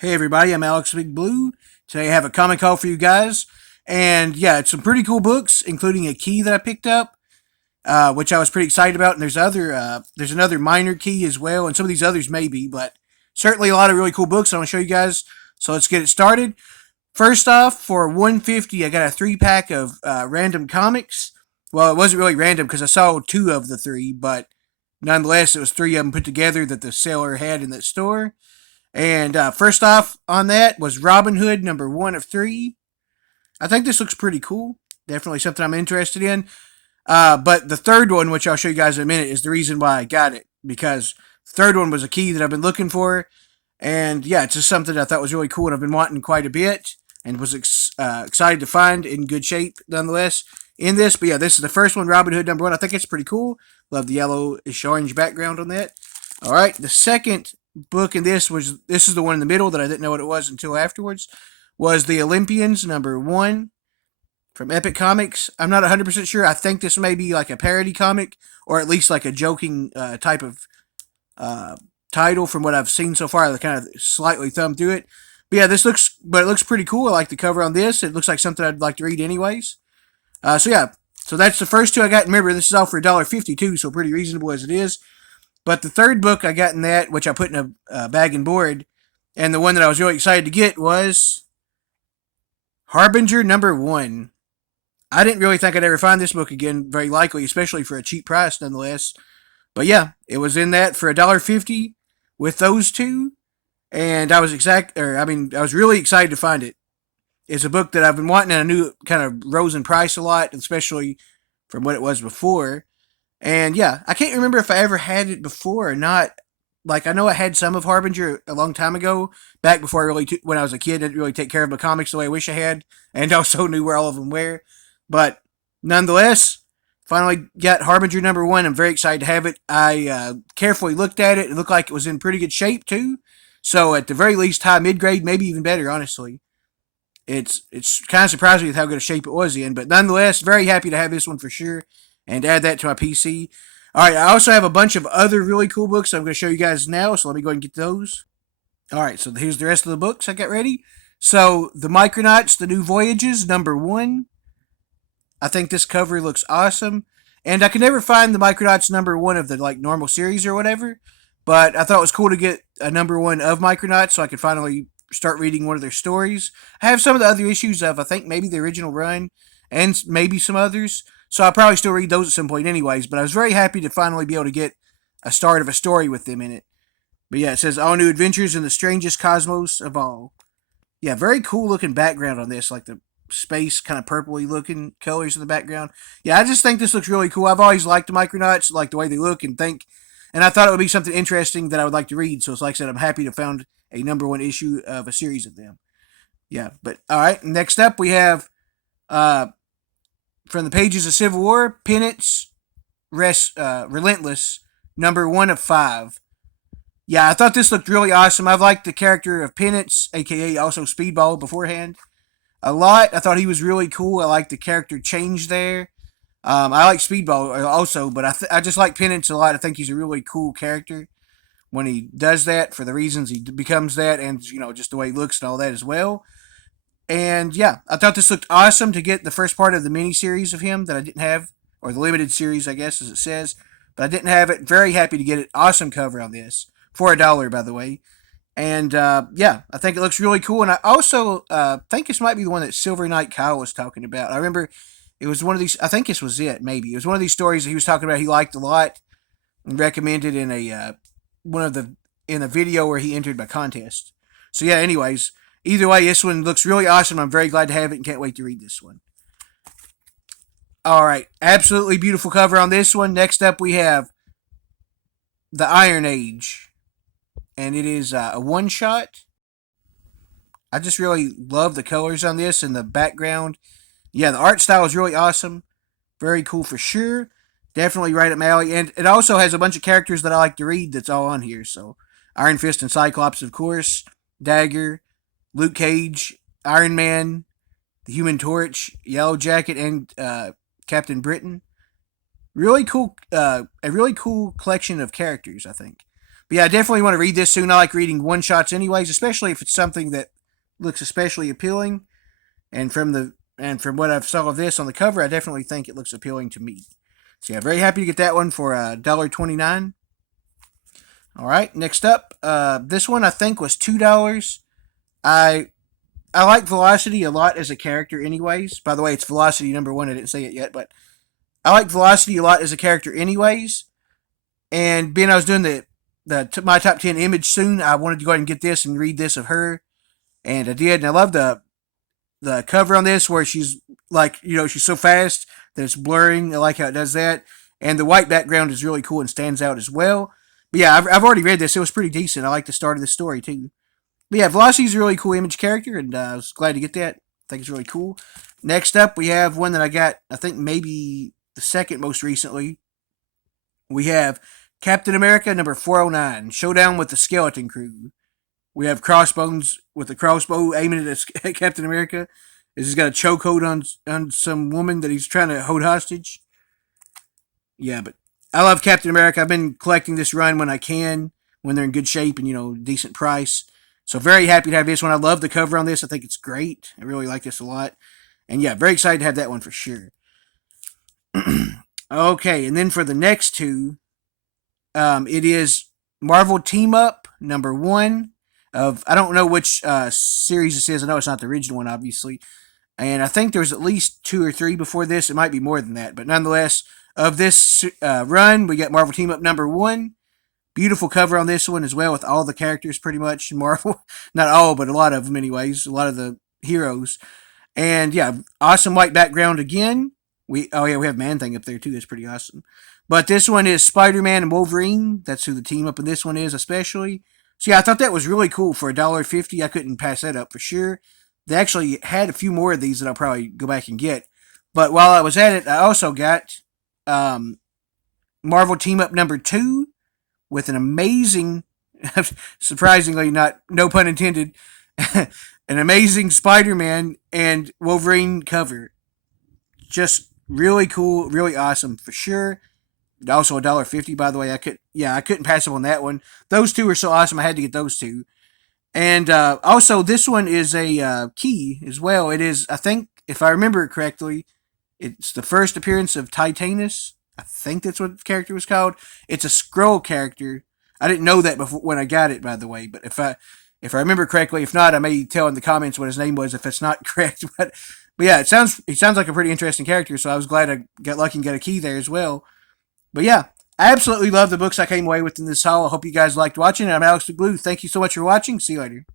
Hey everybody, I'm Alex Big Blue. Today I have a comic haul for you guys, and yeah, it's some pretty cool books, including a key that I picked up, which I was pretty excited about. And there's another minor key as well, and some of these others maybe, but certainly a lot of really cool books I want to show you guys. So let's get it started. First off, for 150, I got a 3 pack of random comics. Well, it wasn't really random because I saw two of the three, but nonetheless, it was three of them put together that the seller had in that store. And first off on that was Robin Hood number 1 of 3. I think this looks pretty cool. Definitely something I'm interested in. But the third one, which I'll show you guys in a minute, is the reason why I got it. Because the third one was a key that I've been looking for. And yeah, it's just something I thought was really cool and I've been wanting quite a bit. And was excited to find in good shape nonetheless in this. But yeah, this is the first one, Robin Hood number 1. I think it's pretty cool. Love the yellowish orange background on that. All right, the second book in this is the one in the middle that I didn't know what it was until afterwards. Was the Olympians number 1 from Epic Comics. I'm not 100% sure. I think this may be like a parody comic or at least like a joking type of uh, title from what I've seen so far. I kind of slightly thumbed through it. But yeah, it looks pretty cool. I like the cover on this. It looks like something I'd like to read anyways. So yeah, so that's the first two I got. Remember, this is all for $1.52, so pretty reasonable as it is. But the third book I got in that, which I put in a bag and board, and the one that I was really excited to get was Harbinger number 1. I didn't really think I'd ever find this book again, very likely, especially for a cheap price nonetheless. But yeah, it was in that for $1.50 with those two, and I was really excited to find it. It's a book that I've been wanting, and I knew it kind of rose in price a lot, especially from what it was before. And yeah, I can't remember if I ever had it before or not. Like I know I had some of Harbinger a long time ago, back before when I was a kid, I didn't really take care of my comics the way I wish I had, and also knew where all of them were. But nonetheless, finally got Harbinger number 1. I'm very excited to have it. I carefully looked at it. It looked like it was in pretty good shape too. So at the very least, high mid grade, maybe even better. Honestly, it's kind of surprised me with how good a shape it was in. But nonetheless, very happy to have this one for sure and add that to my PC. All right, I also have a bunch of other really cool books I'm going to show you guys now, so let me go ahead and get those. All right, so here's the rest of the books I got ready. So, The Micronauts, The New Voyages, number 1. I think this cover looks awesome. And I could never find the Micronauts number 1 of the like normal series or whatever, but I thought it was cool to get a number 1 of Micronauts so I could finally start reading one of their stories. I have some of the other issues of I think maybe the original run and maybe some others. So I'll probably still read those at some point anyways, but I was very happy to finally be able to get a start of a story with them in it. But yeah, it says all new adventures in the strangest cosmos of all. Yeah, very cool looking background on this, like the space kind of purpley looking colors in the background. Yeah, I just think this looks really cool. I've always liked the Micronauts, like the way they look and think, and I thought it would be something interesting that I would like to read. So it's like I said, I'm happy to found a number 1 issue of a series of them. Yeah, but all right. Next up, we have uh, from the pages of Civil War, Relentless, number 1 of 5. Yeah, I thought this looked really awesome. I've liked the character of Penance, aka also Speedball, beforehand a lot. I thought he was really cool. I like the character change there. I like Speedball also, but I just like Penance a lot. I think he's a really cool character when he does that for the reasons he becomes that, and just the way he looks and all that as well. And yeah, I thought this looked awesome to get the first part of the mini series of him that I didn't have, or the limited series, I guess, as it says. But I didn't have it. Very happy to get it. Awesome cover on this for $1, by the way. And yeah, I think it looks really cool. And I also think this might be the one that Silver Knight Kyle was talking about. I remember it was one of these. I think this was it. Maybe it was one of these stories that he was talking about. He liked a lot and recommended in a one of the in a video where he entered my contest. So yeah. Anyways, either way, this one looks really awesome. I'm very glad to have it and can't wait to read this one. All right, absolutely beautiful cover on this one. Next up, we have the Iron Age, and it is a one shot. I just really love the colors on this and the background. Yeah, the art style is really awesome. Very cool for sure. Definitely right up my alley. And it also has a bunch of characters that I like to read that's all on here. So Iron Fist and Cyclops, of course. Dagger, Luke Cage, Iron Man, the Human Torch, Yellow Jacket, and Captain Britain. Really cool, a really cool collection of characters, I think. But yeah, I definitely want to read this soon. I like reading one shots anyways, especially if it's something that looks especially appealing. And from what I've saw of this on the cover, I definitely think it looks appealing to me. So yeah, very happy to get that one for $1.29. All right, next up, this one I think was $2. I I like Velocity a lot as a character, anyways. By the way, it's Velocity number one. I didn't say it yet, but I like Velocity a lot as a character, anyways. And being I was doing my top 10 image soon, I wanted to go ahead and get this and read this of her, and I did. And I love the cover on this where she's like, she's so fast that it's blurring. I like how it does that, and the white background is really cool and stands out as well. But yeah, I've already read this. It was pretty decent. I like the start of the story too. But yeah, Velocity's a really cool image character, and I was glad to get that. I think it's really cool. Next up, we have one that I got, I think maybe the second most recently. We have Captain America number 409, Showdown with the Skeleton Crew. We have Crossbones with a crossbow aiming at Captain America. He's got a chokehold on some woman that he's trying to hold hostage. Yeah, but I love Captain America. I've been collecting this run when I can, when they're in good shape and decent price. So very happy to have this one. I love the cover on this. I think it's great. I really like this a lot. And yeah, very excited to have that one for sure. Okay, and then for the next two, it is Marvel Team Up number one of, I don't know which series this is. I know it's not the original one, obviously. And I think there's at least two or three before this. It might be more than that. But nonetheless, of this run, we got Marvel Team Up number one. Beautiful cover on this one as well, with all the characters pretty much in Marvel. Not all, but a lot of them anyways. A lot of the heroes. And yeah, awesome white background again. We have Man Thing up there too. That's pretty awesome. But this one is Spider-Man and Wolverine. That's who the team up in this one is, especially. So yeah, I thought that was really cool for $1.50. I couldn't pass that up for sure. They actually had a few more of these that I'll probably go back and get. But while I was at it, I also got Marvel Team Up number two with an amazing, surprisingly, no pun intended, an amazing Spider-Man and Wolverine cover. Just really cool, really awesome for sure. Also $1.50, by the way. I couldn't pass up on that one. Those two are so awesome. I had to get those two. And also, this one is a key as well. It is, I think, if I remember correctly, it's the first appearance of Titanus. I think that's what the character was called. It's a scroll character. I didn't know that before when I got it, by the way. But if I remember correctly, if not, I may tell in the comments what his name was if it's not correct. But yeah, it sounds like a pretty interesting character. So I was glad I got lucky and got a key there as well. But yeah, I absolutely love the books I came away with in this haul. I hope you guys liked watching. I'm Alex the Glue. Thank you so much for watching. See you later.